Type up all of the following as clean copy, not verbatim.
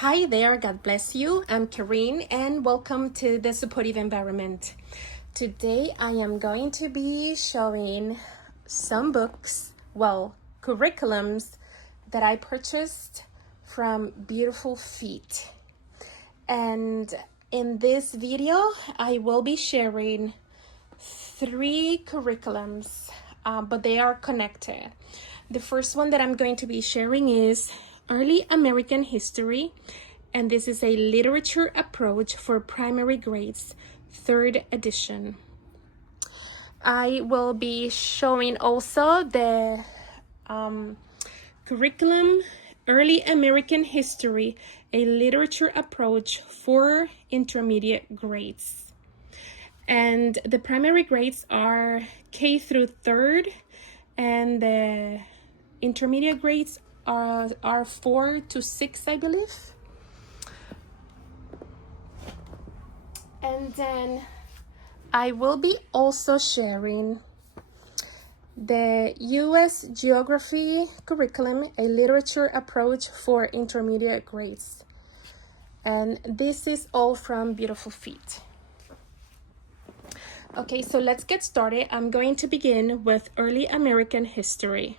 Hi there, God bless you. I'm Querin and welcome to the supportive environment. Today I am going to be showing some books, curriculums that I purchased from Beautiful Feet. And in this video, I will be sharing 3 curriculums, but they are connected. The first one that I'm going to be sharing is Early American History, and this is a literature approach for primary grades, 3rd edition. I will be showing also the curriculum Early American History, a literature approach for intermediate grades. And the primary grades are K through 3rd, and the intermediate grades are 4 to 6, I believe. And then I will be also sharing the U.S. Geography curriculum, a literature approach for intermediate grades. And this is all from Beautiful Feet. Okay, so let's get started. I'm going to begin with Early American History.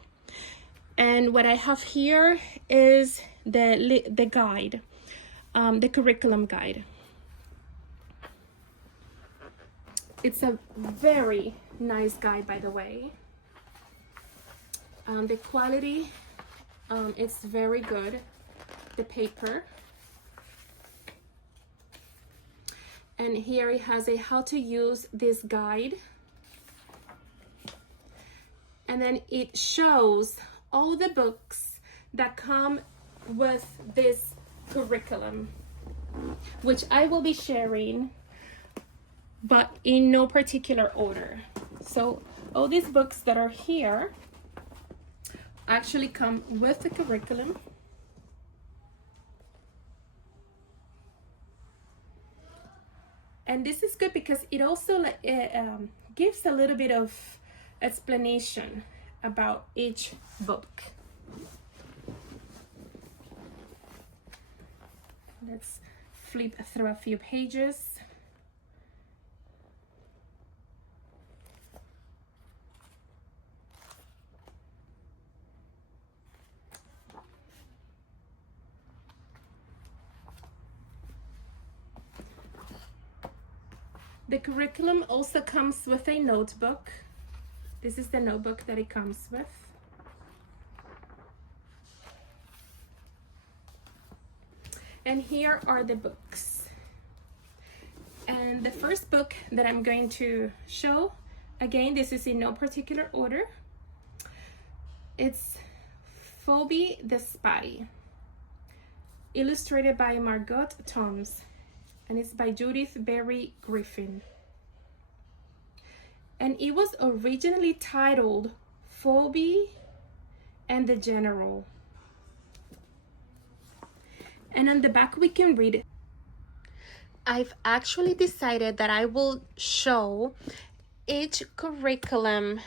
And what I have here is the guide, the curriculum guide. It's a very nice guide, by the way. The quality, it's very good. The paper. And here it has a how to use this guide. And then it shows all the books that come with this curriculum, which I will be sharing, but in no particular order. So all these books that are here actually come with the curriculum. And this is good because it also gives a little bit of explanation about each book. Let's flip through a few pages. The curriculum also comes with a notebook. This is the notebook that it comes with. And here are the books. And the first book that I'm going to show, again, this is in no particular order. It's Phoebe the Spy, illustrated by Margot Toms, and it's by Judith Berry Griffin. And it was originally titled Phoebe and the General. And on the back we can read, I've actually decided that I will show each curriculum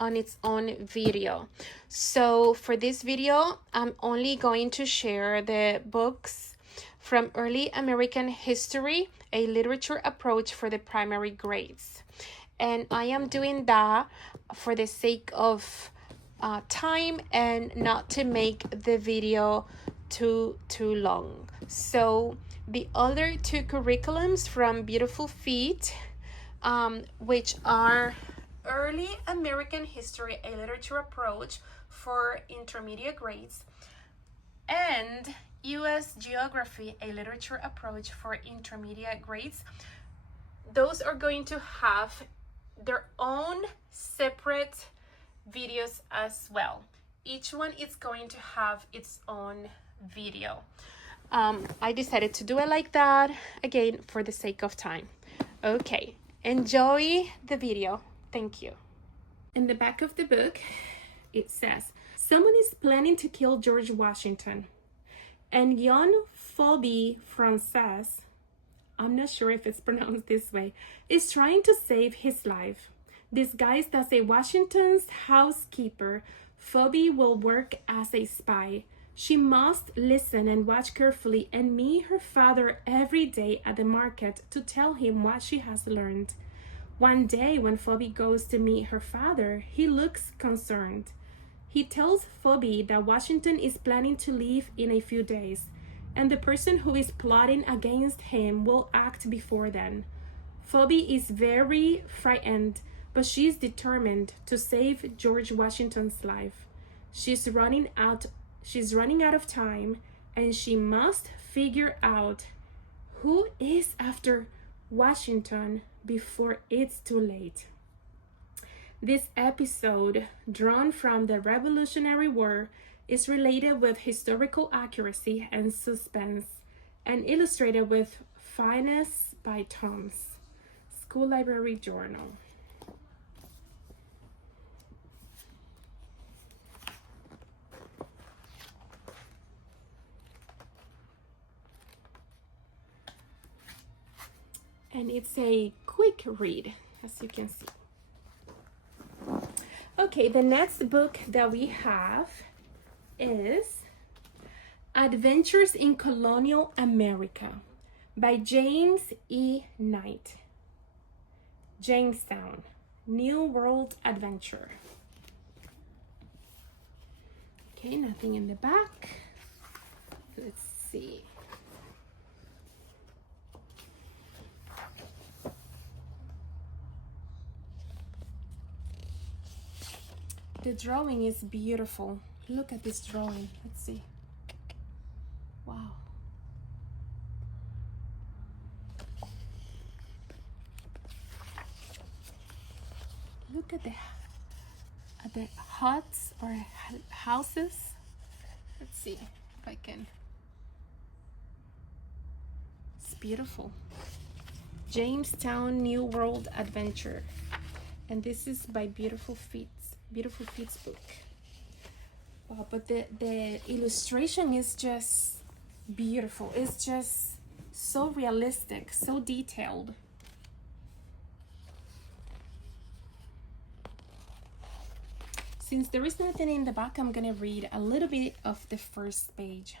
on its own video. So for this video, I'm only going to share the books from Early American History, a literature approach for the primary grades. And I am doing that for the sake of time and not to make the video too long. So the other 2 curriculums from Beautiful Feet, which are Early American History, a literature approach for intermediate grades, and U.S. Geography, a literature approach for intermediate grades, those are going to have their own separate videos as well. Each one is going to have its own video. I decided to do it like that, again, for the sake of time. Okay, enjoy the video. Thank you. In the back of the book, it says, someone is planning to kill George Washington, and young Phoebe Frances, I'm not sure if it's pronounced this way, is trying to save his life. Disguised as a Washington's housekeeper, Phoebe will work as a spy, She must listen and watch carefully and meet her father every day at the market to tell him what she has learned. One day, when Phoebe goes to meet her father, he looks concerned. He tells Phoebe that Washington is planning to leave in a few days, and the person who is plotting against him will act before then. Phoebe is very frightened, but she is determined to save George Washington's life. She's running out of time, and she must figure out who is after Washington before it's too late. This episode, drawn from the Revolutionary War, is related with historical accuracy and suspense, and illustrated with finesse by Tom's School Library Journal. And it's a quick read, as you can see. Okay, the next book that we have is Adventures in Colonial America by James E. Knight. Jamestown, New World Adventure. Okay, nothing in the back. Let's see. The drawing is beautiful. Look at this drawing. Let's see. Wow. Look at the huts or houses. Let's see if I can. It's beautiful. Jamestown New World Adventure. And this is by Beautiful Feet's book. Wow, but the illustration is just beautiful. It's just so realistic, so detailed. Since there is nothing in the back, I'm gonna read a little bit of the first page.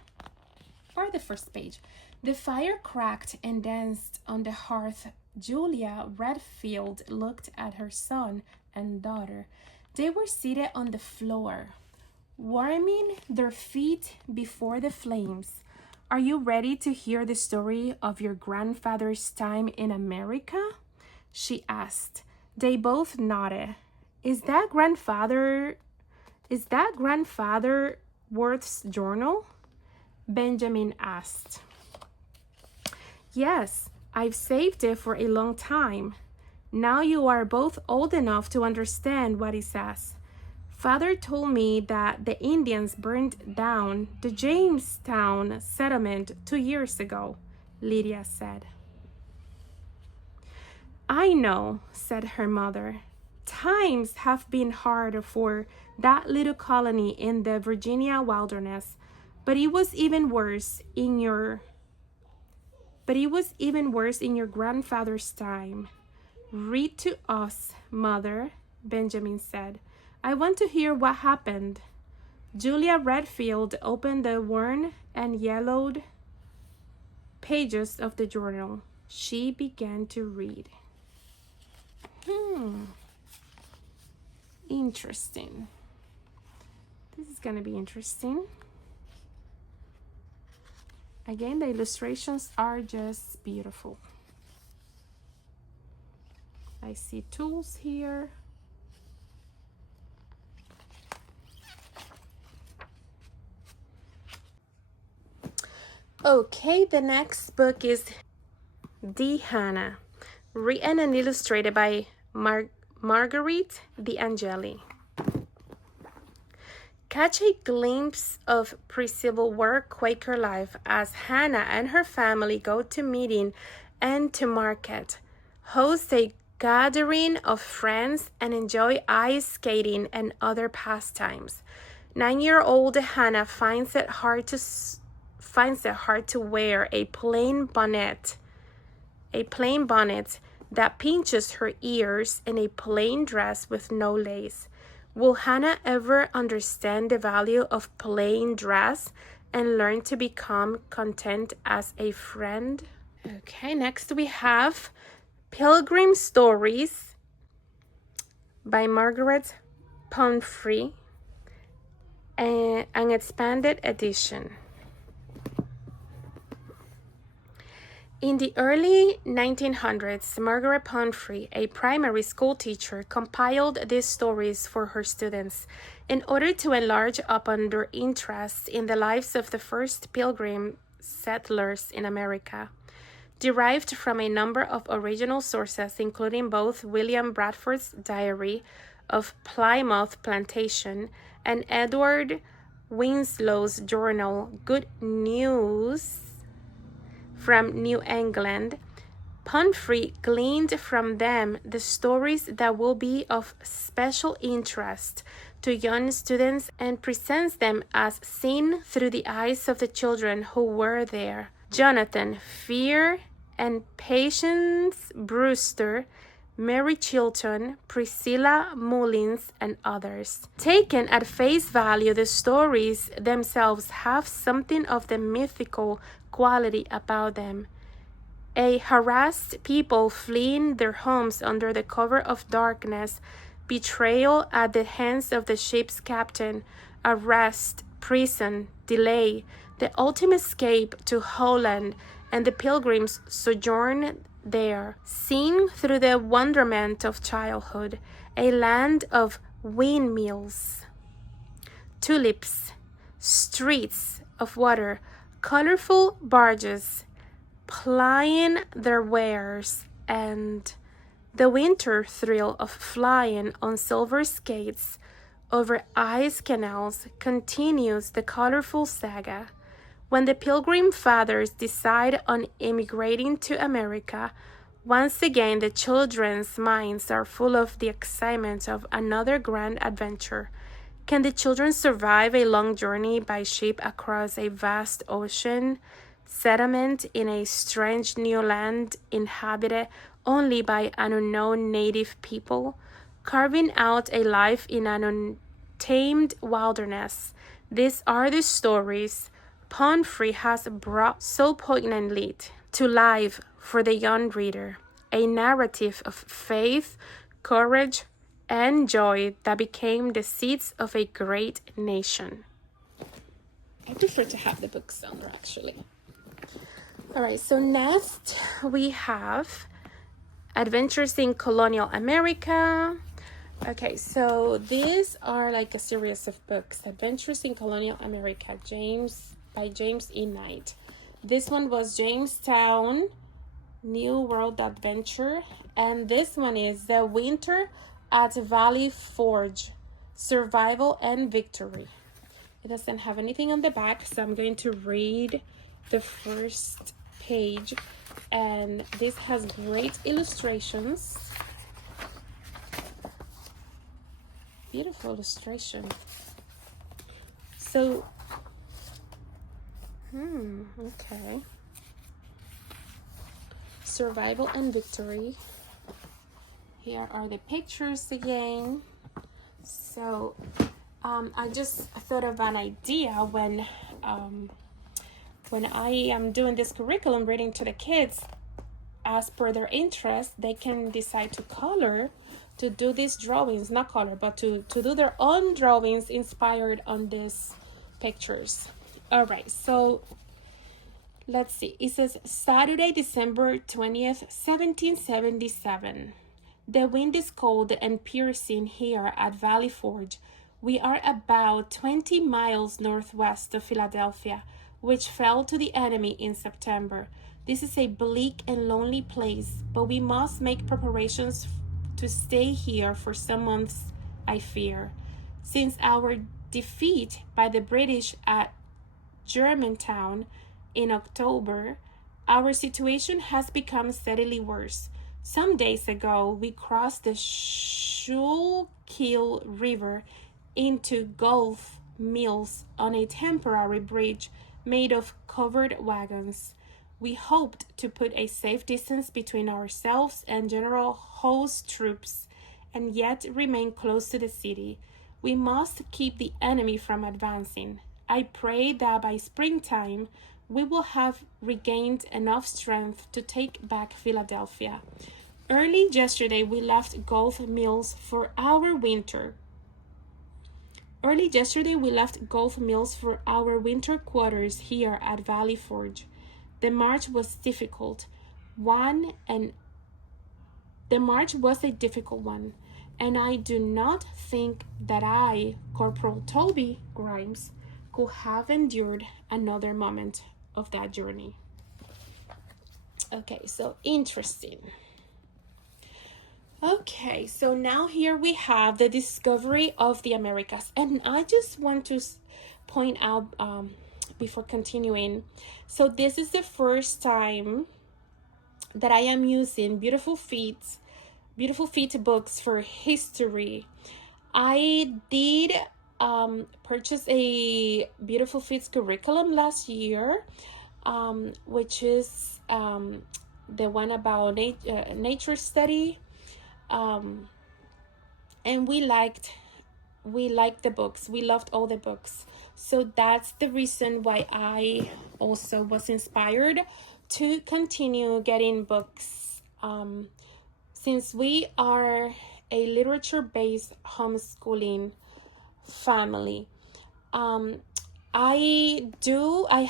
The fire cracked and danced on the hearth. Julia Redfield looked at her son and daughter. They were seated on the floor, warming their feet before the flames. "Are you ready to hear the story of your grandfather's time in America?" she asked. They both nodded. Is that grandfather Worth's journal?" Benjamin asked. "Yes, I've saved it for a long time. Now you are both old enough to understand what it says. Father told me that the Indians burned down the Jamestown settlement 2 years ago," Lydia said. "I know," said her mother. "Times have been hard for that little colony in the Virginia wilderness, but it was even worse in your grandfather's time." "Read to us, Mother," Benjamin said. "I want to hear what happened." Julia Redfield opened the worn and yellowed pages of the journal. She began to read. Interesting. This is going to be interesting. Again, the illustrations are just beautiful. I see tools here. Okay, the next book is D. Hannah, written and illustrated by Marguerite D'Angeli. Catch a glimpse of pre-Civil War Quaker life as Hannah and her family go to meeting and to market, host a gathering of friends, and enjoy ice skating and other pastimes. 9-year-old Hannah finds it hard to wear a plain bonnet that pinches her ears, and a plain dress with no lace. Will Hannah ever understand the value of plain dress and learn to become content as a friend? Okay, next we have Pilgrim Stories by Margaret Pumphrey, an expanded edition. In the early 1900s, Margaret Pumphrey, a primary school teacher, compiled these stories for her students in order to enlarge upon their interest in the lives of the first pilgrim settlers in America. Derived from a number of original sources, including both William Bradford's Diary of Plymouth Plantation and Edward Winslow's journal, Good News from New England, Pumphrey gleaned from them the stories that will be of special interest to young students and presents them as seen through the eyes of the children who were there. Jonathan Fear and Patience Brewster, Mary Chilton, Priscilla Mullins, and others. Taken at face value, the stories themselves have something of the mythical quality about them. A harassed people fleeing their homes under the cover of darkness, betrayal at the hands of the ship's captain, arrest, prison, delay, the ultimate escape to Holland, and the pilgrim's sojourn there, seen through the wonderment of childhood, a land of windmills, tulips, streets of water, colorful barges plying their wares, and the winter thrill of flying on silver skates over ice canals continues the colorful saga. When the Pilgrim Fathers decide on immigrating to America, once again the children's minds are full of the excitement of another grand adventure. Can the children survive a long journey by ship across a vast ocean, settlement in a strange new land inhabited only by an unknown native people, carving out a life in an untamed wilderness? These are the stories Pumphrey has brought so poignantly to life for the young reader, a narrative of faith, courage, and joy that became the seeds of a great nation. I prefer to have the books under, actually. All right, so next we have Adventures in Colonial America. Okay, so these are like a series of books, Adventures in Colonial America, by James E. Knight. This one was Jamestown, New World Adventure, and this one is The Winter at Valley Forge, Survival and Victory. It doesn't have anything on the back, so I'm going to read the first page, and this has great illustrations. Beautiful illustration. So, okay. Survival and Victory. Here are the pictures again. So, I just thought of an idea when I am doing this curriculum reading to the kids. As per their interest, they can decide to do these drawings, not color, but to do their own drawings inspired on these pictures. All right, so let's see. It says Saturday, December 20th, 1777. The wind is cold and piercing here at Valley Forge. We are about 20 miles northwest of Philadelphia, which fell to the enemy in September. This is a bleak and lonely place, but we must make preparations to stay here for some months, I fear. Since our defeat by the British at Germantown in October, our situation has become steadily worse. Some days ago, we crossed the Schuylkill River into Gulf Mills on a temporary bridge made of covered wagons. We hoped to put a safe distance between ourselves and General Hull's troops, and yet remain close to the city. We must keep the enemy from advancing. I pray that by springtime, we will have regained enough strength to take back Philadelphia. Early yesterday, we left Gulf Mills for our winter. Early yesterday, we left Gulf Mills for our winter quarters here at Valley Forge. The march was difficult, the march was a difficult one, and I do not think that I, Corporal Toby Grimes, could have endured another moment of that journey. Okay, so interesting. Okay, so now here we have the discovery of the Americas, and I just want to point out before continuing, so this is the first time that I am using Beautiful Feet books for history. I did purchase a Beautiful Feet curriculum last year, which is the one about nature study, and we liked the books. We loved all the books, so that's the reason why I also was inspired to continue getting books, since we are a literature-based homeschooling family. I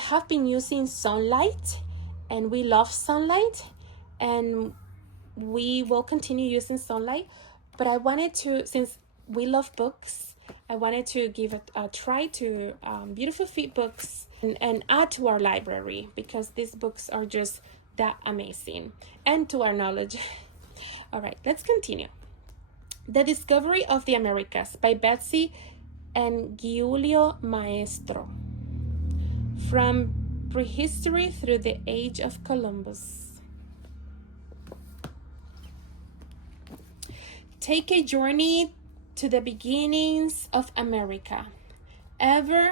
have been using Sonlight, and we love Sonlight, and we will continue using Sonlight, but I wanted to, since we love books, I wanted to give it a try to Beautiful Feet books and add to our library, because these books are just that amazing, and to our knowledge. All right, let's continue. The Discovery of the Americas by Betsy and Giulio Maestro. From Prehistory Through the Age of Columbus. Take a journey to the beginnings of America. Every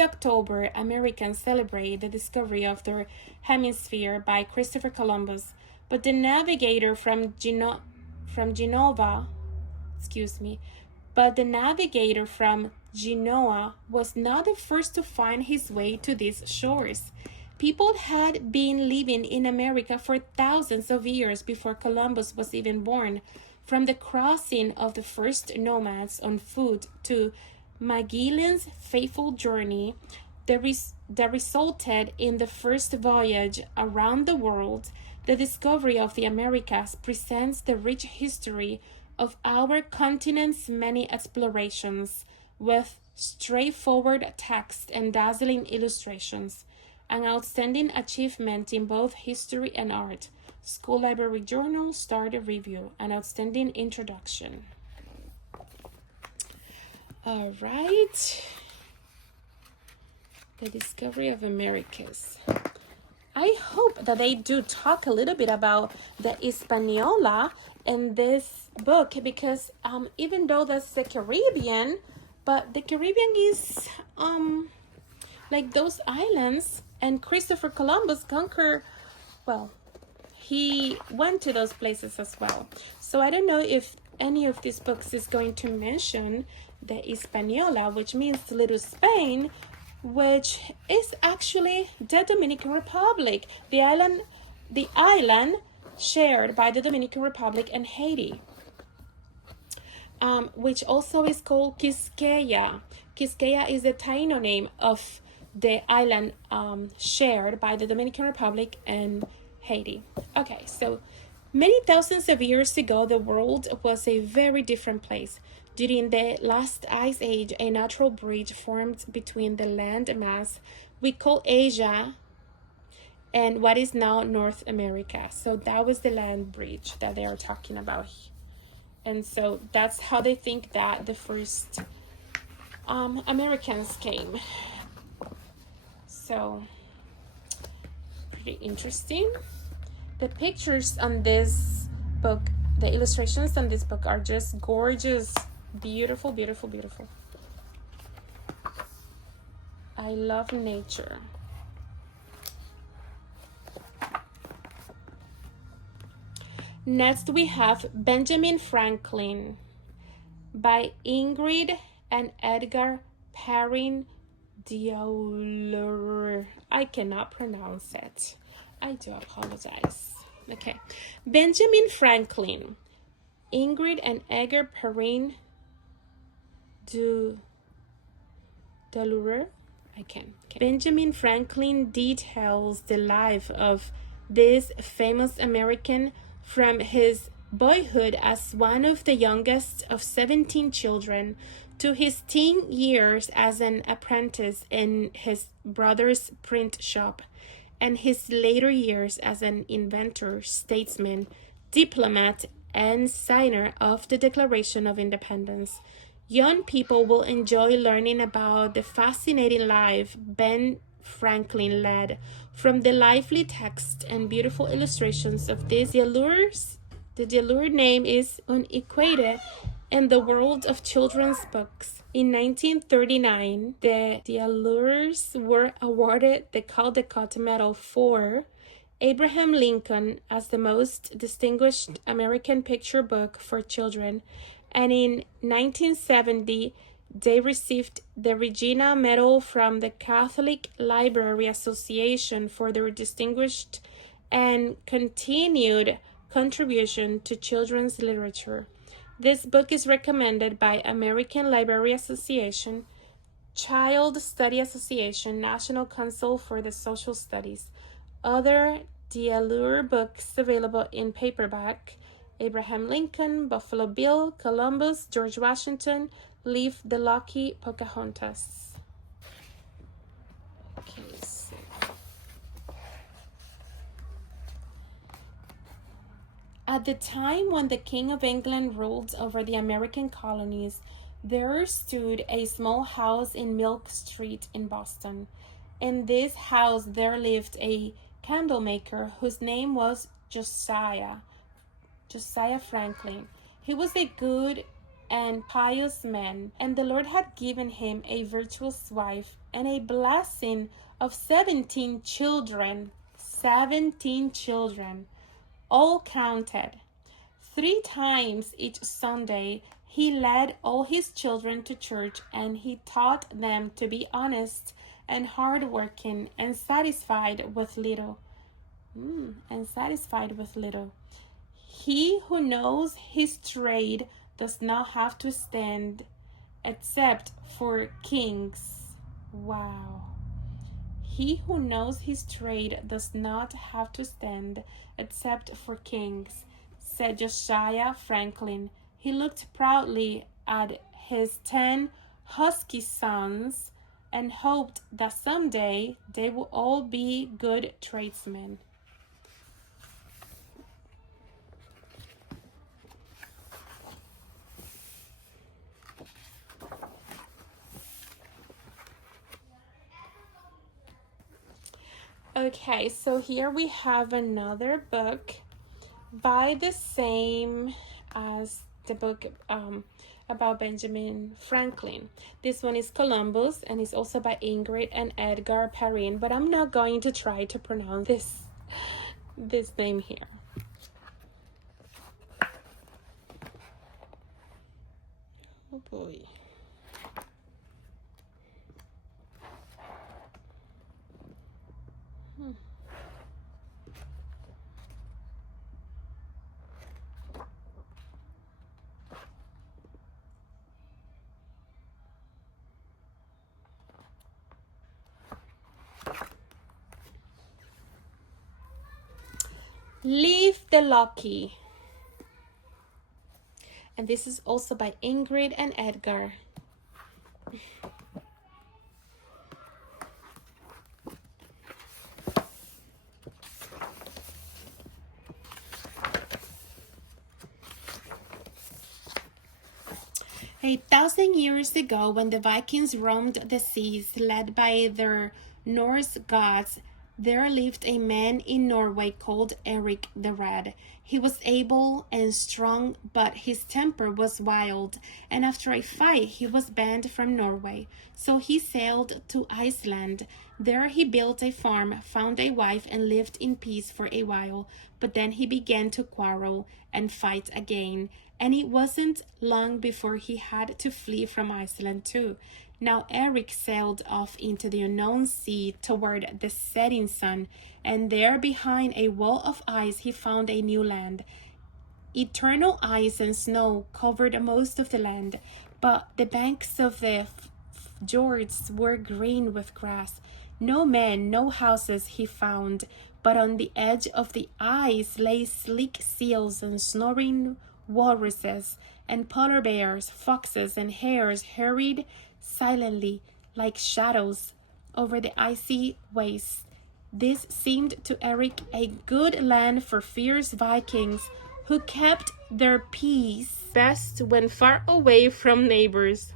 October, Americans celebrate the discovery of their hemisphere by Christopher Columbus. But the navigator from Genoa was not the first to find his way to these shores. People had been living in America for thousands of years before Columbus was even born. From the crossing of the first nomads on foot to Magellan's fateful journey that resulted in the first voyage around the world, the discovery of the Americas presents the rich history of our continent's many explorations, with straightforward text and dazzling illustrations, an outstanding achievement in both history and art. School Library Journal, Starter Review, an outstanding introduction. All right. The Discovery of Americas. I hope that they do talk a little bit about the Hispaniola in this book, because even though that's the Caribbean, but the Caribbean is like those islands, and Christopher Columbus conquered, well, he went to those places as well. So I don't know if any of these books is going to mention the Hispaniola, which means Little Spain, which is actually the Dominican Republic, the island shared by the Dominican Republic and Haiti, which also is called Quisqueya. Quisqueya is the Taino name of the island shared by the Dominican Republic and Haiti. Okay, so many thousands of years ago, the world was a very different place. During the last ice age, a natural bridge formed between the land mass we call Asia and what is now North America. So that was the land bridge that they are talking about. And so that's how they think that the first Americans came. So pretty interesting. The pictures on this book, the illustrations on this book are just gorgeous. Beautiful, beautiful, beautiful. I love nature. Next we have Benjamin Franklin, by Ingrid and Edgar Perrin Diolor. I cannot pronounce it. I do apologize. Okay. Benjamin Franklin. Ingrid and Edgar Perrin Diolor. I can. Okay. Benjamin Franklin details the life of this famous American from his boyhood as one of the youngest of 17 children to his teen years as an apprentice in his brother's print shop and his later years as an inventor, statesman, diplomat, and signer of the Declaration of Independence. Young people will enjoy learning about the fascinating life Ben Franklin led. From the lively text and beautiful illustrations of this, the allure name is unequated in the world of children's books. In 1939, the Allures were awarded the Caldecott Medal for Abraham Lincoln as the most distinguished American picture book for children, and in 1970, they received the Regina Medal from the Catholic Library Association for their distinguished and continued contribution to children's literature. This book is recommended by American Library Association, Child Study Association, National Council for the Social Studies. Other The Allure books available in paperback: Abraham Lincoln, Buffalo Bill, Columbus, George Washington, Leif the Lucky, Pocahontas. Okay, so at the time when the King of England ruled over the American colonies, there stood a small house in Milk Street in Boston. In this house there lived a candle maker whose name was Josiah Franklin. He was a good and pious man, and the Lord had given him a virtuous wife and a blessing of 17 children. 17 children, all counted. 3 times each Sunday, he led all his children to church, and he taught them to be honest and hardworking and satisfied with little. He who knows his trade does not have to stand except for kings. Wow. He who knows his trade does not have to stand except for kings, said Josiah Franklin. He looked proudly at his 10 husky sons and hoped that someday they would all be good tradesmen. Okay, so here we have another book by the same as the book about Benjamin Franklin. This one is Columbus, and it's also by Ingrid and Edgar Perrin, but I'm not going to try to pronounce this name here. Oh boy. Leif the Lucky. And this is also by Ingrid and Edgar. A 1,000 years ago, when the Vikings roamed the seas, led by their Norse gods, there lived a man in Norway called Eric the Red. He was able and strong, but his temper was wild, and after a fight he was banned from Norway. So he sailed to Iceland. There he built a farm, found a wife, and lived in peace for a while. But then he began to quarrel and fight again, and it wasn't long before he had to flee from Iceland too. Now Eric sailed off into the unknown sea toward the setting sun, and there behind a wall of ice he found a new land. Eternal ice and snow covered most of the land, but the banks of the fjords were green with grass. No men, no houses he found, but on the edge of the ice lay sleek seals and snoring walruses, and polar bears, foxes, and hares hurried silently like shadows over the icy waste. This seemed to Eric a good land for fierce Vikings who kept their peace best when far away from neighbors.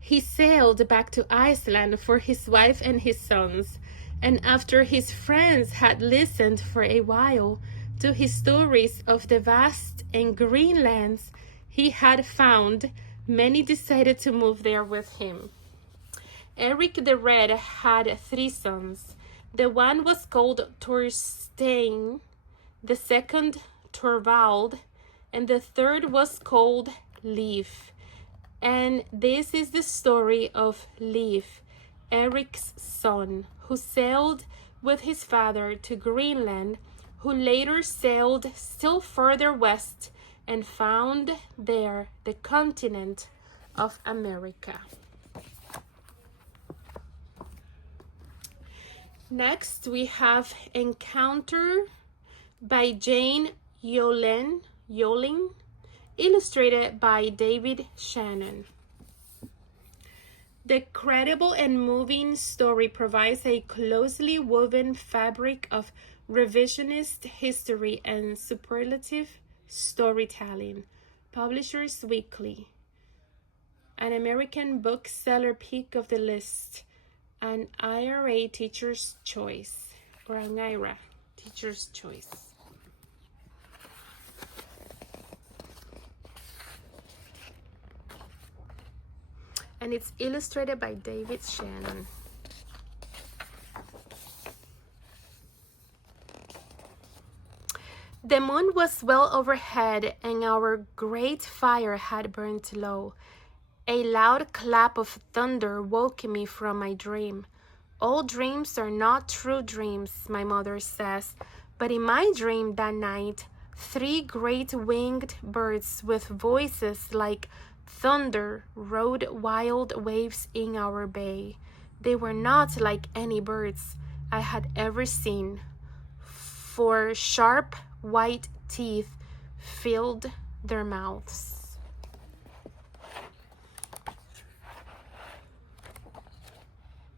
He sailed back to Iceland for his wife and his sons, and after his friends had listened for a while to his stories of the vast and green lands he had found, many decided to move there with him. Eric the Red had 3 sons. The one was called Thorstein, the second Thorvald, and the third was called Leif. And this is the story of Leif, Eric's son, who sailed with his father to Greenland, who later sailed still further west and found there the continent of America. Next, we have Encounter by Jane Yolen, illustrated by David Shannon. The credible and moving story provides a closely woven fabric of revisionist history and superlative storytelling. Publishers Weekly. An American bookseller pick of the list. An IRA Teacher's Choice, or an IRA Teacher's Choice. And it's illustrated by David Shannon. The moon was well overhead, and our great fire had burnt low. A loud clap of thunder woke me from my dream. All dreams are not true dreams, my mother says, but in my dream that night, 3 great winged birds with voices like thunder rode wild waves in our bay. They were not like any birds I had ever seen, for sharp white teeth filled their mouths.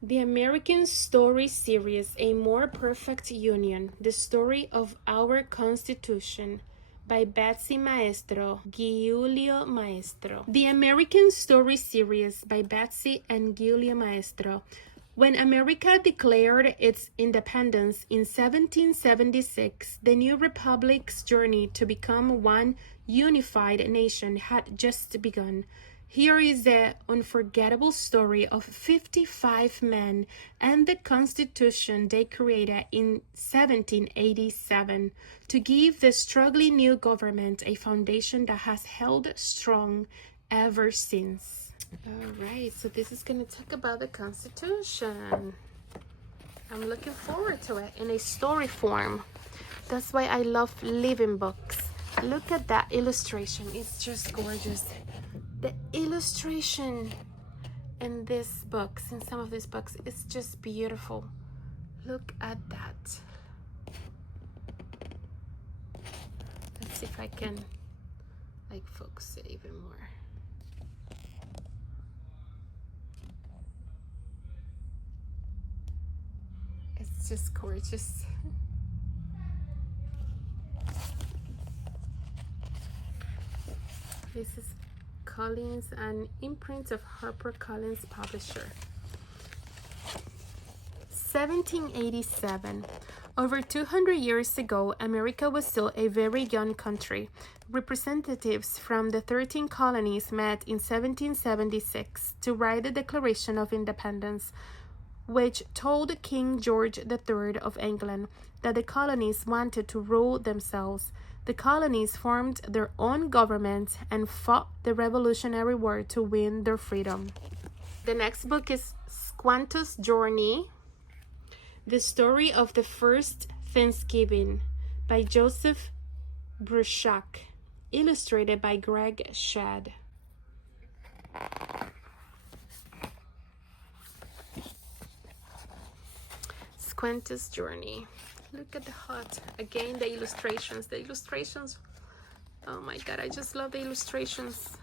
The American Story Series, A More Perfect Union, The Story of Our Constitution, by Betsy Maestro, Giulio Maestro. The American Story Series by Betsy and Giulio Maestro. When America declared its independence in 1776, the new republic's journey to become one unified nation had just begun. Here is the unforgettable story of 55 men and the Constitution they created in 1787 to give the struggling new government a foundation that has held strong ever since. All right, so this is going to talk about the Constitution. I'm looking forward to it in a story form. That's why I love living books. Look at that illustration. It's just gorgeous. The illustration in these books, in some of these books, is just beautiful. Look at that. Let's see if I can focus it even more. It's just gorgeous. This is Collins, an imprint of HarperCollins publisher. 1787. Over 200 years ago, America was still a very young country. Representatives from the 13 colonies met in 1776 to write the Declaration of Independence. which told King George III of England that the colonies wanted to rule themselves. The colonies formed their own government and fought the Revolutionary War to win their freedom. The next book is Squanto's Journey, The Story of the First Thanksgiving by Joseph Bruchac, illustrated by Greg Shad. Squanto's Journey. Look at the hut. Again, the illustrations. The illustrations. Oh my God, I just love the illustrations.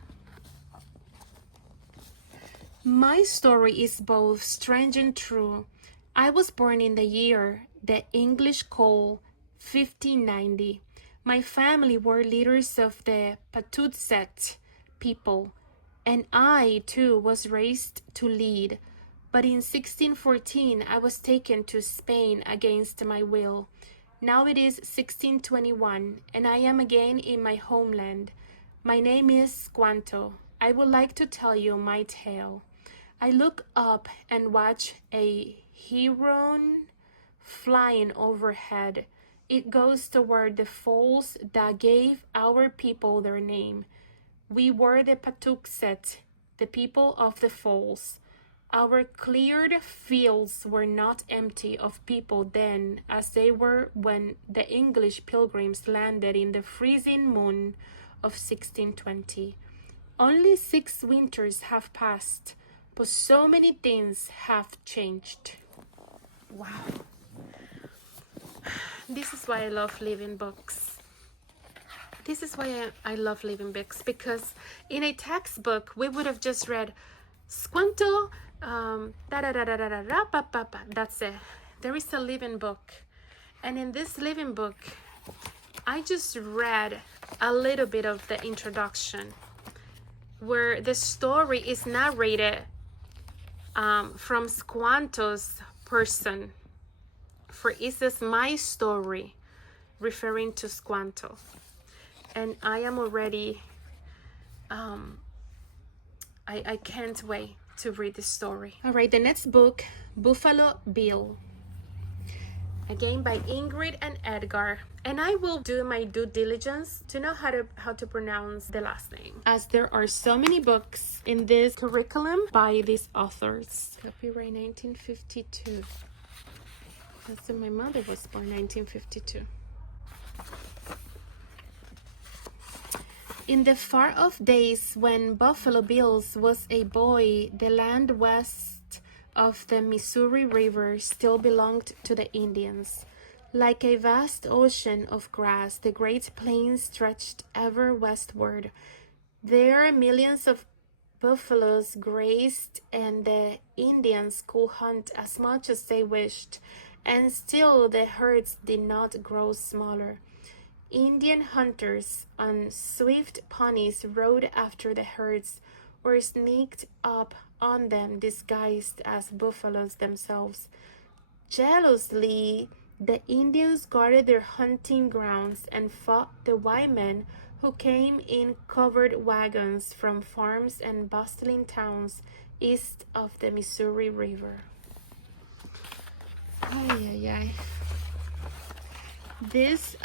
My story is both strange and true. I was born in the year the English call 1590. My family were leaders of the Patuxet people, and I too was raised to lead. But in 1614 I was taken to Spain against my will. Now it is 1621, and I am again in my homeland. My name is Squanto. I would like to tell you my tale. I look up and watch a heron flying overhead. It goes toward the falls that gave our people their name. We were the Patuxet, the people of the falls. Our cleared fields were not empty of people then, as they were when the English pilgrims landed in the freezing moon of 1620. Only 6 winters have passed, but so many things have changed. Wow. This is why I love living books. This is why I love living books, because in a textbook, we would have just read Squanto, that's it. There is a living book. And in this living book, I just read a little bit of the introduction, where the story is narrated from Squanto's person. For it says my story, referring to Squanto. And I am already, I can't wait to read the story. All right, the next book, Buffalo Bill. Again by Ingrid and Edgar. And I will do my due diligence to know how to pronounce the last name, as there are so many books in this curriculum by these authors. Copyright 1952. That's when my mother was born, 1952. In the far-off days when Buffalo Bill was a boy, the land west of the Missouri River still belonged to the Indians. Like a vast ocean of grass, the Great Plains stretched ever westward. There millions of buffaloes grazed, and the Indians could hunt as much as they wished, and still the herds did not grow smaller. Indian hunters on swift ponies rode after the herds, or sneaked up on them disguised as buffaloes themselves. Jealously, the Indians guarded their hunting grounds and fought the white men who came in covered wagons from farms and bustling towns east of the Missouri River. Ay, ay, ay. This,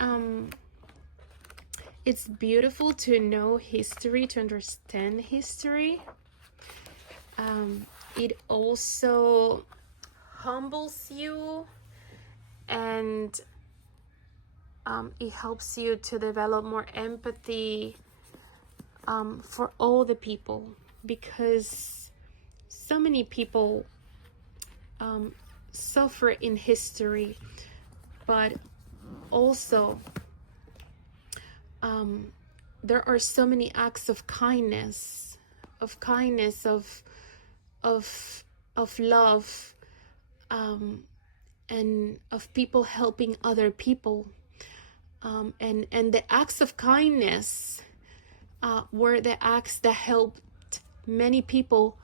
it's beautiful to know history, to understand history. It also humbles you, and it helps you to develop more empathy for all the people, because so many people suffer in history, but also there are so many acts of kindness, of love, and of people helping other people, and the acts of kindness were the acts that helped many people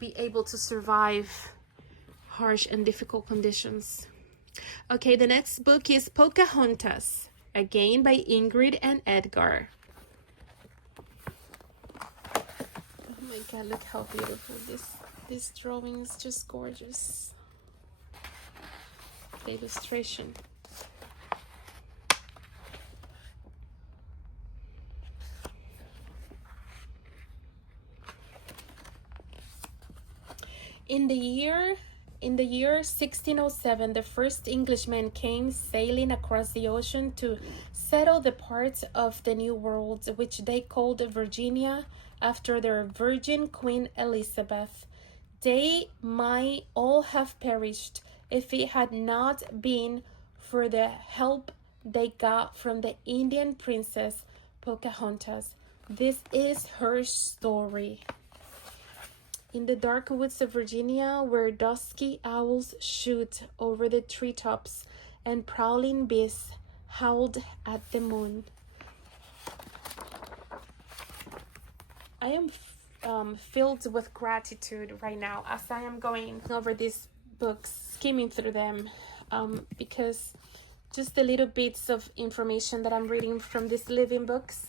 be able to survive harsh and difficult conditions. Okay, the next book is Pocahontas, again by Ingrid and Edgar. Oh my God, look how beautiful this drawing is, just gorgeous. the illustration. In the year 1607, the first Englishmen came sailing across the ocean to settle the parts of the New World which they called Virginia after their Virgin Queen Elizabeth. They might all have perished if it had not been for the help they got from the Indian princess Pocahontas. This is her story. In the dark woods of Virginia, where dusky owls shoot over the treetops and prowling beasts howled at the moon. I am filled with gratitude right now as I am going over these books, skimming through them, because just the little bits of information that I'm reading from these living books,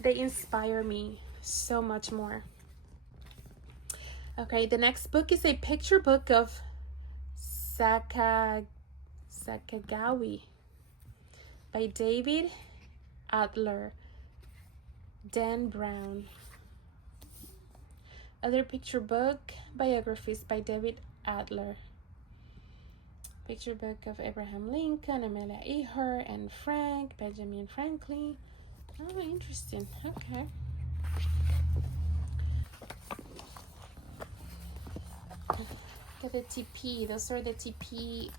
they inspire me so much more. Okay, the next book is a picture book of Sakagawi by David Adler, Dan Brown. Other picture book biographies by David Adler. Picture book of Abraham Lincoln, Amelia Earhart, and Frank, Benjamin Franklin. Oh, interesting. Okay. The TP, those are the TP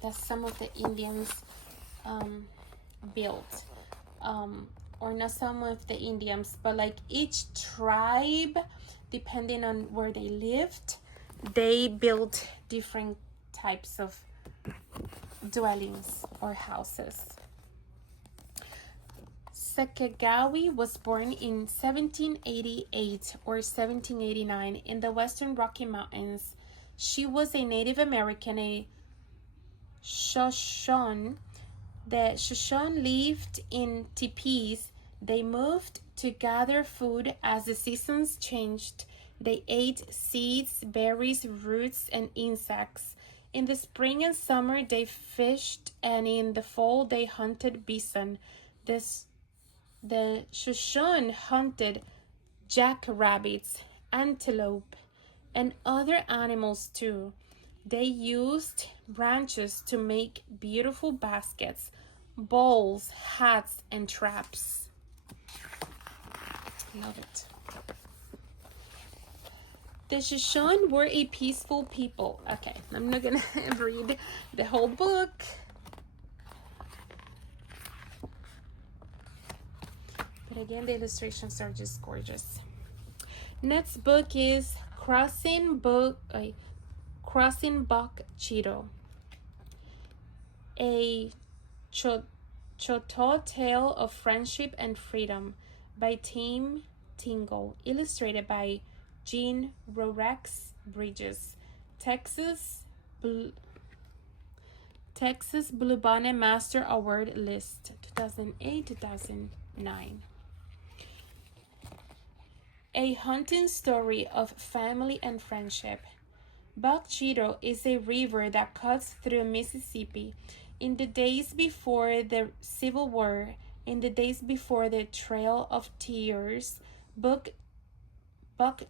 that some of the Indians built, or not some of the Indians, but like each tribe, depending on where they lived, they built different types of dwellings or houses. Sakagawi was born in 1788 or 1789 in the Western Rocky Mountains. She was a Native American, a Shoshone. The Shoshone lived in teepees. They moved to gather food as the seasons changed. They ate seeds, berries, roots, and insects. In the spring and summer, they fished, and in the fall, they hunted bison. The Shoshone hunted jackrabbits, antelope, and other animals too. They used branches to make beautiful baskets, bowls, hats, and traps. Love it. The Shoshone were a peaceful people. Okay, I'm not gonna read the whole book. But again, the illustrations are just gorgeous. Next book is Crossing Buck Cheeto, a Choctaw Tale of Friendship and Freedom by Tim Tingle, illustrated by Jean Rorex Bridges. Texas Bluebonnet Master Award List, 2008-2009. A hunting story of family and friendship. Buck Cheeto is a river that cuts through Mississippi. In the days before the Civil War, in the days before the Trail of Tears, Buck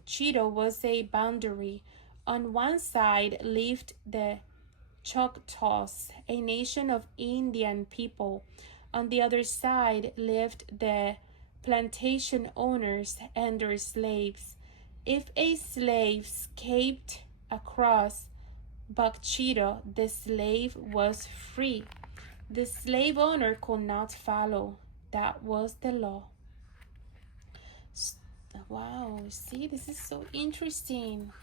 Cheeto was a boundary. On one side lived the Choctaws, a nation of Indian people. On the other side lived the plantation owners and their slaves. If a slave escaped across Buck Cheeto, the slave was free. The slave owner could not follow. That was the law. Wow, see, this is so interesting.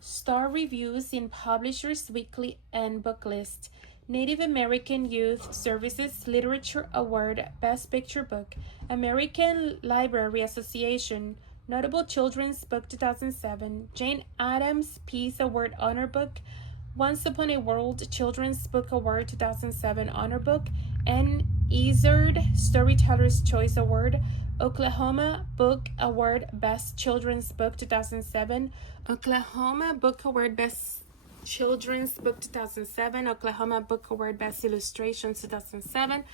Star reviews in Publishers Weekly and Booklist. Native American Youth Services Literature Award Best Picture Book. American Library Association Notable Children's Book 2007. Jane Addams Peace Award Honor Book. Once Upon a World Children's Book Award 2007 Honor Book. and Izard Storyteller's Choice Award. Oklahoma Book Award Best Children's Book 2007. Oklahoma Book Award Best Children's Book 2007, Oklahoma Book Award Best Illustrations 2007,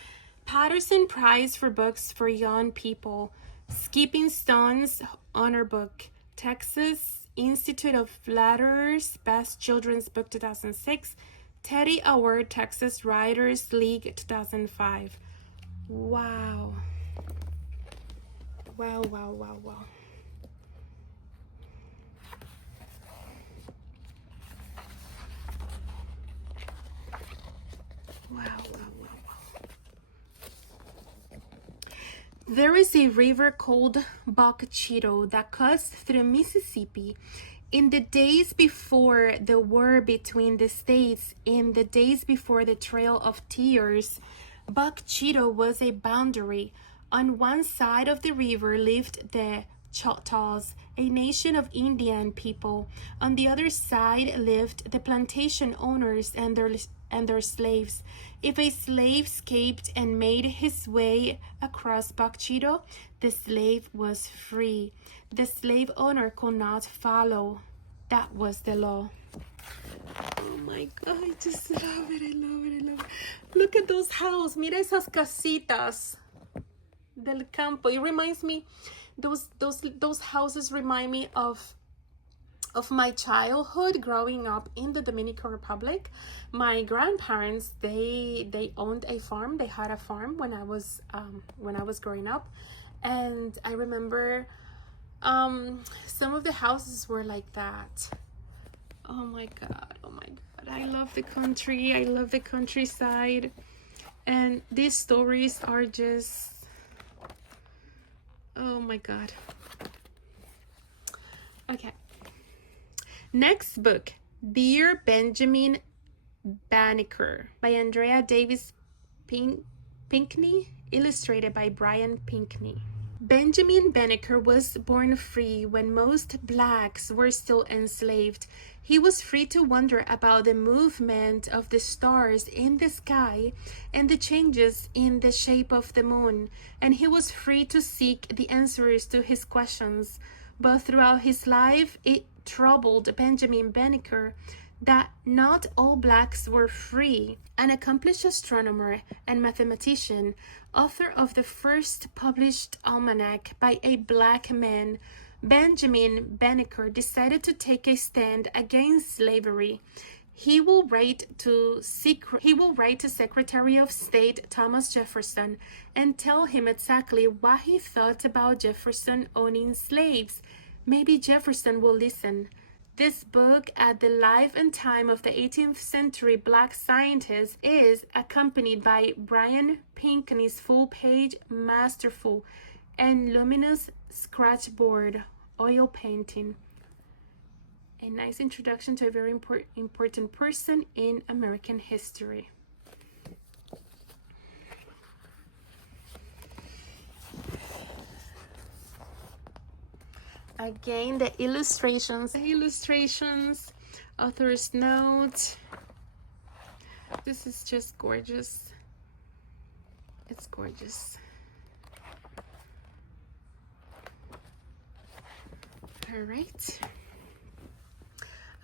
Patterson Prize for Books for Young People, Skipping Stones Honor Book, Texas Institute of Letters Best Children's Book 2006, Teddy Award Texas Writers League 2005. Wow. Wow, wow, wow, wow. Wow, wow, wow, wow. There is a river called Bocchito that cuts through Mississippi. In the days before the war between the states, in the days before the Trail of Tears, Bocchito was a boundary. On one side of the river lived the Choctaws, a nation of Indian people. On the other side lived the plantation owners and their slaves. If a slave escaped and made his way across Bocchito, the slave was free. The slave owner could not follow. That was the law. Oh my God, I just love it, I love it, I love it. Look at those houses. Mira esas casitas del campo. It reminds me, those houses remind me of my childhood growing up in the Dominican Republic. My grandparents, they owned a farm. They had a farm when I was growing up, and I remember some of the houses were like that. Oh my God, oh my God. I love the country. I love the countryside, and these stories are just, oh my God. Okay. Next book, Dear Benjamin Banneker by Andrea Davis Pinkney, illustrated by Brian Pinkney. Benjamin Banneker was born free when most blacks were still enslaved. He was free to wonder about the movement of the stars in the sky and the changes in the shape of the moon, and he was free to seek the answers to his questions. But throughout his life, it troubled Benjamin Banneker that not all blacks were free. An accomplished astronomer and mathematician, author of the first published almanac by a black man, Benjamin Banneker decided to take a stand against slavery. He will write to Secretary of State Thomas Jefferson and tell him exactly what he thought about Jefferson owning slaves. Maybe Jefferson will listen. This book, at the life and time of the 18th century black scientist, is accompanied by Brian Pinkney's full-page, masterful, and luminous scratchboard oil painting. A nice introduction to a very important person in American history. Again, the illustrations, author's note. This is just gorgeous. It's gorgeous. All right.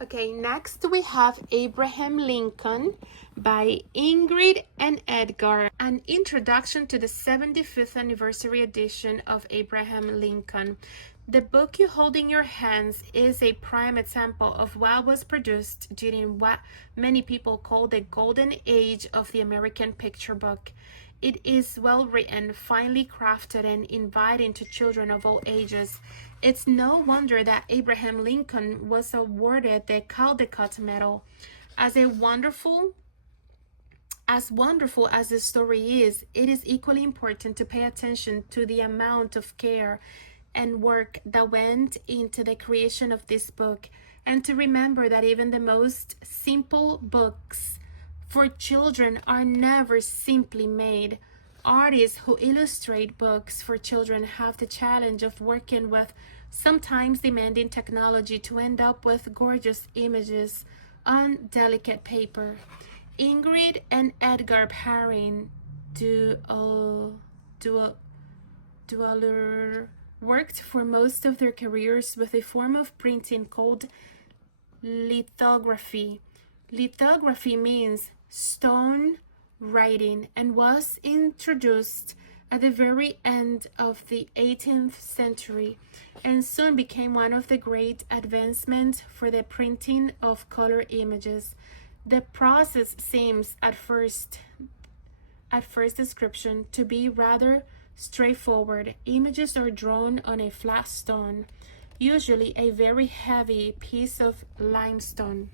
Okay, next we have Abraham Lincoln by Ingrid and Edgar, an introduction to the 75th anniversary edition of Abraham Lincoln. The book you hold in your hands is a prime example of what was produced during what many people call the golden age of the American picture book. It is well written, finely crafted, and inviting to children of all ages. It's no wonder that Abraham Lincoln was awarded the Caldecott Medal. As wonderful as the story is, it is equally important to pay attention to the amount of care and work that went into the creation of this book, and to remember that even the most simple books for children are never simply made. Artists who illustrate books for children have the challenge of working with sometimes demanding technology to end up with gorgeous images on delicate paper. Ingrid and Edgar Perrin worked for most of their careers with a form of printing called lithography. Lithography means stone writing and was introduced at the very end of the 18th century and soon became one of the great advancements for the printing of color images. The process seems at first description to be rather straightforward. Images are drawn on a flat stone, usually a very heavy piece of limestone,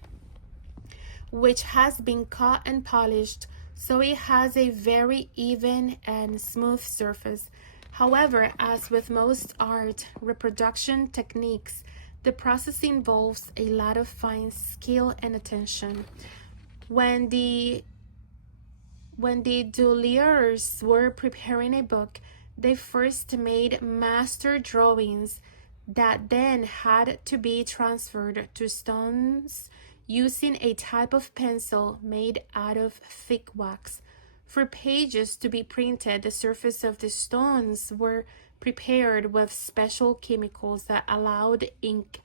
which has been cut and polished so it has a very even and smooth surface. However, as with most art reproduction techniques, the process involves a lot of fine skill and attention. When the Doliers were preparing a book, they first made master drawings that then had to be transferred to stones using a type of pencil made out of thick wax. For pages to be printed, the surface of the stones were prepared with special chemicals that allowed ink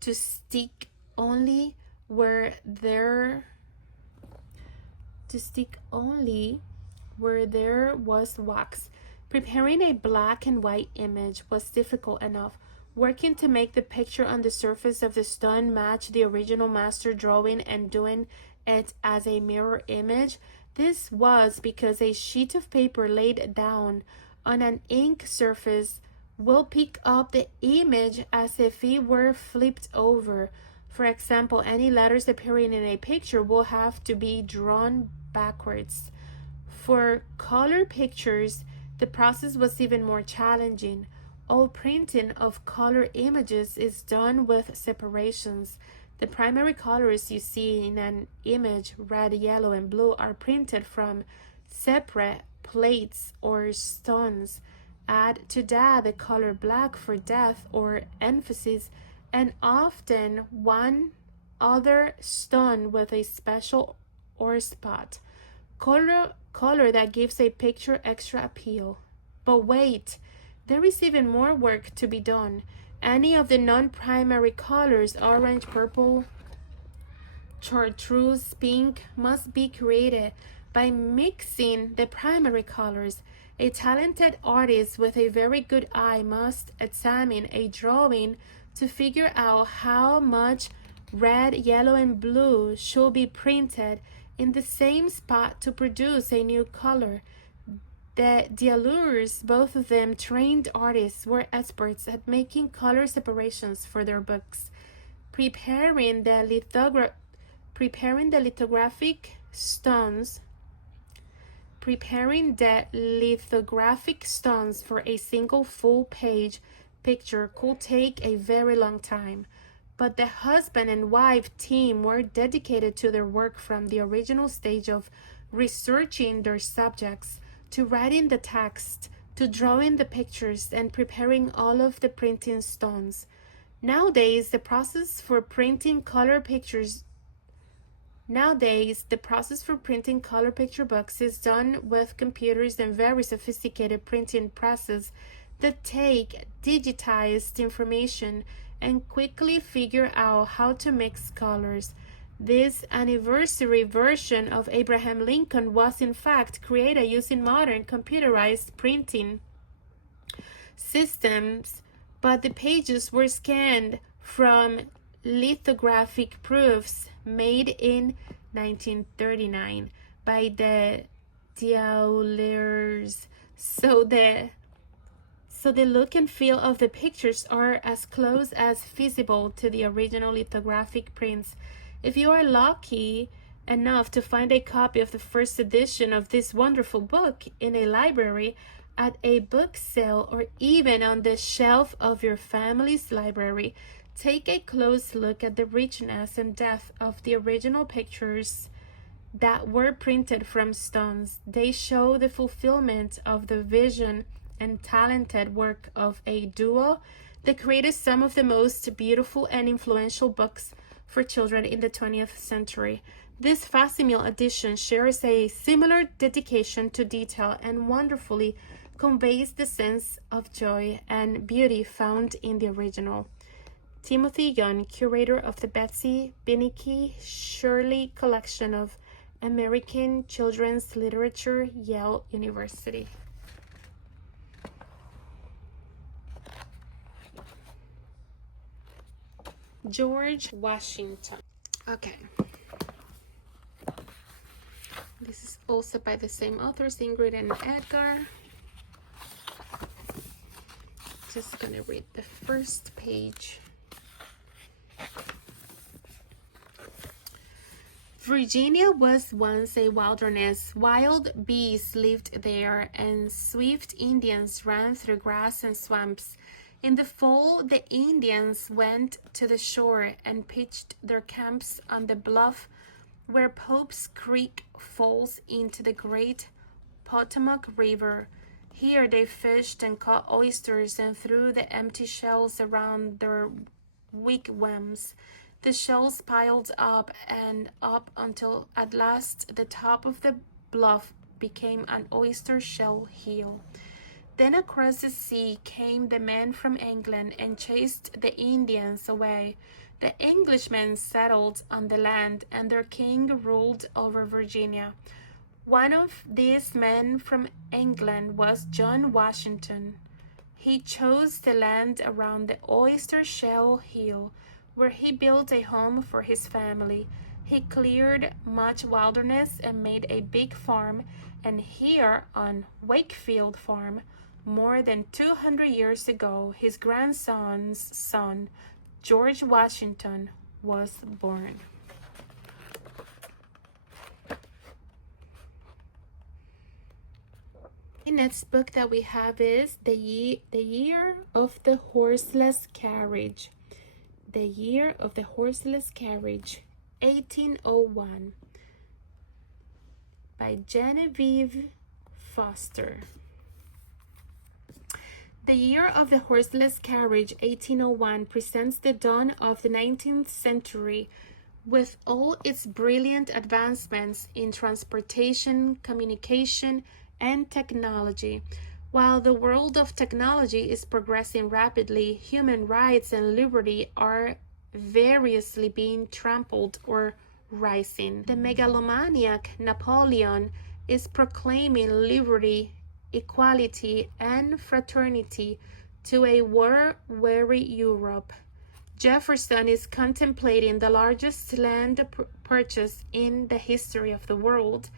to stick only where there was wax. Preparing a black and white image was difficult enough. Working to make the picture on the surface of the stone match the original master drawing and doing it as a mirror image, this was because a sheet of paper laid down on an ink surface will pick up the image as if it were flipped over. For example, any letters appearing in a picture will have to be drawn backwards. For color pictures, the process was even more challenging. All printing of color images is done with separations. The primary colors you see in an image, red, yellow, and blue, are printed from separate plates or stones. Add to that the color black for depth or emphasis, and often one other stone with a special or spot. Color that gives a picture extra appeal. But wait, there is even more work to be done. Any of the non-primary colors, orange, purple, chartreuse, pink, must be created by mixing the primary colors. A talented artist with a very good eye must examine a drawing to figure out how much red, yellow, and blue should be printed in the same spot to produce a new color. The Doliers, both of them trained artists, were experts at making color separations for their books. Preparing the lithographic stones for a single full-page picture could take a very long time. But the husband and wife team were dedicated to their work from the original stage of researching their subjects to writing the text, to drawing the pictures, and preparing all of the printing stones. Nowadays, the process for printing color picture books is done with computers and very sophisticated printing presses that take digitized information and quickly figure out how to mix colors. This anniversary version of Abraham Lincoln was in fact created using modern computerized printing systems, but the pages were scanned from lithographic proofs made in 1939 by the Doliers. So the look and feel of the pictures are as close as feasible to the original lithographic prints. If you are lucky enough to find a copy of the first edition of this wonderful book in a library, at a book sale, or even on the shelf of your family's library, take a close look at the richness and depth of the original pictures that were printed from stones. They show the fulfillment of the vision and talented work of a duo that created some of the most beautiful and influential books for children in the 20th century. This facsimile edition shares a similar dedication to detail and wonderfully conveys the sense of joy and beauty found in the original. Timothy Young, curator of the Betsy Binnicky Shirley Collection of American Children's Literature, Yale University. George Washington. Okay. This is also by the same authors, Ingrid and Edgar. Just gonna read the first page. Virginia was once a wilderness. Wild beasts lived there, and swift Indians ran through grass and swamps. In the fall, the Indians went to the shore and pitched their camps on the bluff where Pope's Creek falls into the great Potomac River. Here they fished and caught oysters and threw the empty shells around their wigwams. The shells piled up and up until at last the top of the bluff became an oyster shell hill. Then across the sea came the men from England and chased the Indians away. The Englishmen settled on the land, and their king ruled over Virginia. One of these men from England was John Washington. He chose the land around the oyster shell hill, where he built a home for his family. He cleared much wilderness and made a big farm, and here on Wakefield Farm, more than 200 years ago, his grandson's son, George Washington, was born. The next book that we have is The Year of the Horseless Carriage. The Year of the Horseless Carriage, 1801, by Genevieve Foster. The Year of the Horseless Carriage, 1801, presents the dawn of the 19th century with all its brilliant advancements in transportation, communication, and technology. While the world of technology is progressing rapidly, human rights and liberty are variously being trampled or rising. The megalomaniac Napoleon is proclaiming liberty, equality, and fraternity to a war-weary Europe. Jefferson is contemplating the largest land purchase in the history of the world,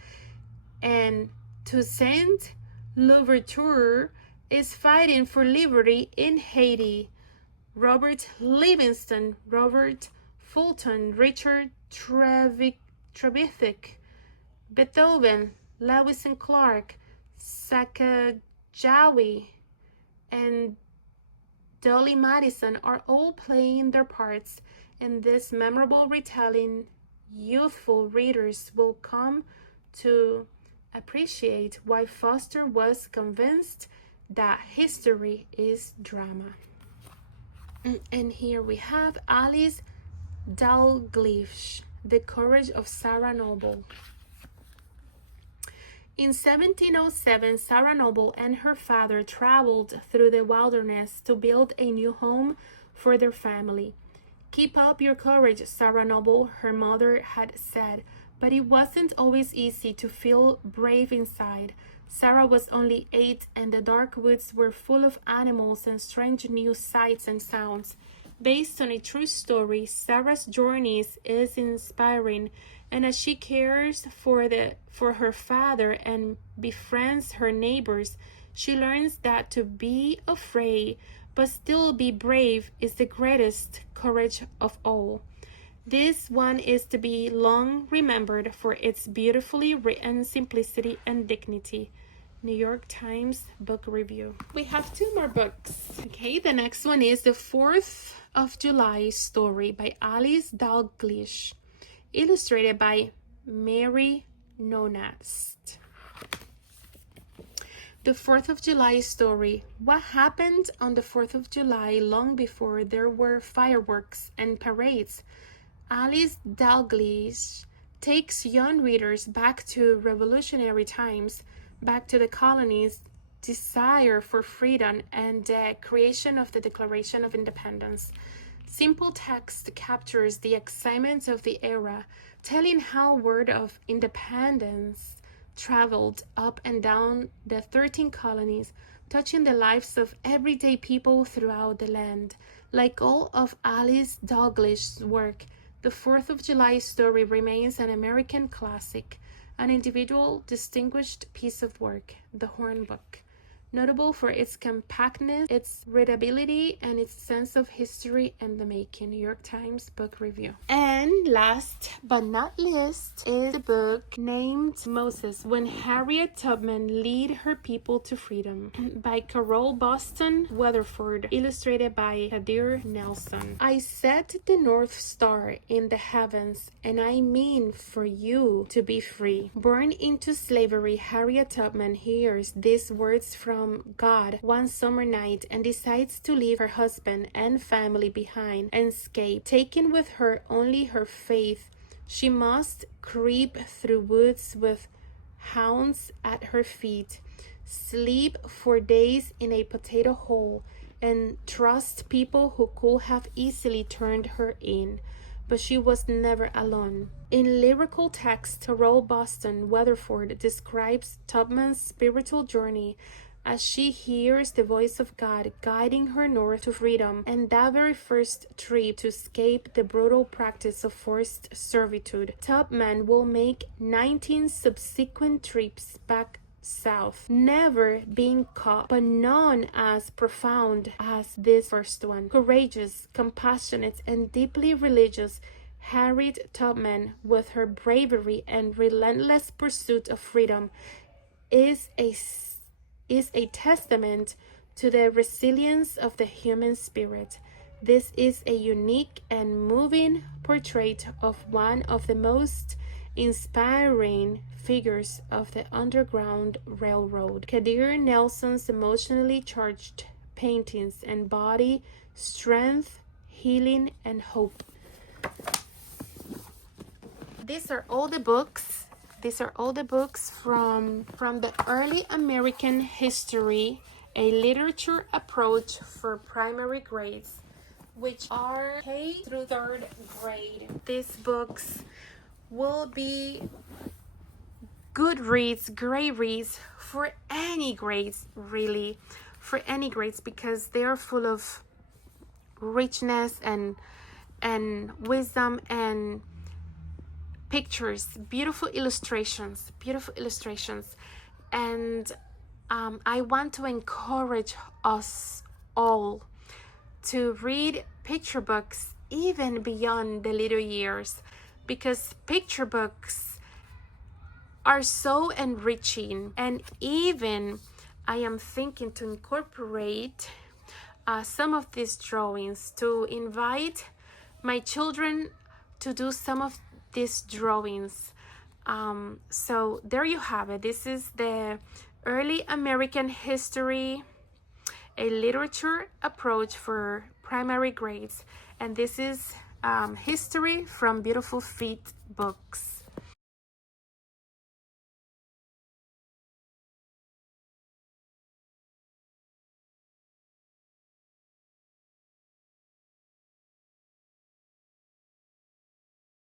and Toussaint Louverture is fighting for liberty in Haiti. Robert Livingston, Robert Fulton, Richard Trevithick, Beethoven, Lewis and Clark, Sacagawea, and Dolly Madison are all playing their parts in this memorable retelling. Youthful readers will come to appreciate why Foster was convinced that history is drama. And here we have Alice Dalglish, The Courage of Sarah Noble. In 1707, Sarah Noble and her father traveled through the wilderness to build a new home for their family. "Keep up your courage, Sarah Noble," her mother had said, but it wasn't always easy to feel brave inside. Sarah was only 8, and the dark woods were full of animals and strange new sights and sounds. Based on a true story, Sarah's journeys is inspiring, and as she cares for her father and befriends her neighbors, she learns that to be afraid but still be brave is the greatest courage of all. This one is to be long remembered for its beautifully written simplicity and dignity. New York Times Book Review. We have 2 more books. Okay, the next one is The 4th of July Story by Alice Dalglish, illustrated by Mary Nonast. The 4th of July Story. What happened on the 4th of July long before there were fireworks and parades? Alice Dalglish takes young readers back to revolutionary times, back to the colonies' desire for freedom and the creation of the Declaration of Independence. Simple text captures the excitement of the era, telling how word of independence traveled up and down the 13 colonies, touching the lives of everyday people throughout the land. Like all of Alice Douglas's work, the 4th of July story remains an American classic, an individual distinguished piece of work, the Hornbook. Notable for its compactness, its readability, and its sense of history and the making. New York Times Book Review. And last but not least is the book named Moses, When Harriet Tubman Lead Her People to Freedom by Carol Boston Weatherford, illustrated by Kadir Nelson. I set the North Star in the heavens, and I mean for you to be free. Born into slavery, Harriet Tubman hears these words from God one summer night and decides to leave her husband and family behind and escape, taking with her only her faith. She must creep through woods with hounds at her feet, sleep for days in a potato hole, and trust people who could have easily turned her in. But she was never alone. In lyrical text, Carol Boston Weatherford describes Tubman's spiritual journey as she hears the voice of God guiding her north to freedom, and that very first trip to escape the brutal practice of forced servitude. Tubman will make 19 subsequent trips back south, never being caught, but none as profound as this first one. Courageous, compassionate, and deeply religious, Harriet Tubman, with her bravery and relentless pursuit of freedom, is a testament to the resilience of the human spirit. This is a unique and moving portrait of one of the most inspiring figures of the Underground Railroad. Kadir Nelson's emotionally charged paintings embody strength, healing, and hope. These are all the books from the Early American History, a literature approach for primary grades, which are K through 3rd grade. These books will be good reads, great reads for any grades, really, for any grades, because they are full of richness and wisdom and pictures, beautiful illustrations, and I want to encourage us all to read picture books even beyond the little years, because picture books are so enriching. And even I am thinking to incorporate some of these drawings, to invite my children to do some of these drawings. So there you have it. This is the Early American History, a literature approach for primary grades, and this is History from Beautiful Feet Books.